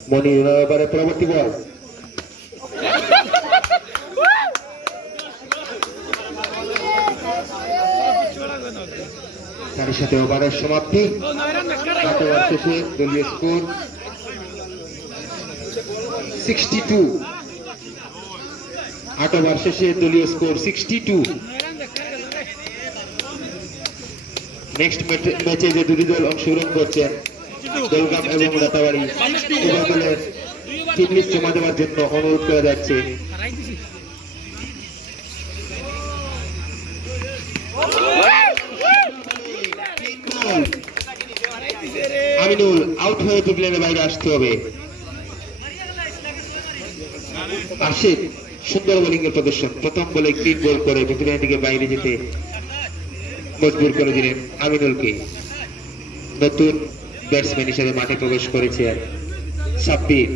মনির এবারে পরবর্তী বল তার সাথে ওভারের সমাপ্তি। শেষে দলীয় স্কোর 62। 8 ওভার শেষে দলীয় স্কোর 62। নেক্সট ম্যাচে যে দুটি দল অংশগ্রহণ করছেন দলগাম এবং রাতাবাড়ি, উভয় দলের টিম লিস্ট জমা দেওয়ার জন্য অনুরোধ করা যাচ্ছে। আমিনুল আউট হয়ে প্লেনের বাইরে আসতে হবে। আশিক সুন্দর বোলিং এর প্রদর্শন, প্রথম বলে ক্লিন বল করে প্লেনের দিকে বাইরে যেতে মজবুর করে দিলেন আমিনুলকে। নতুন ব্যাটসম্যান হিসেবে মাঠে প্রবেশ করেছে সাব্বির।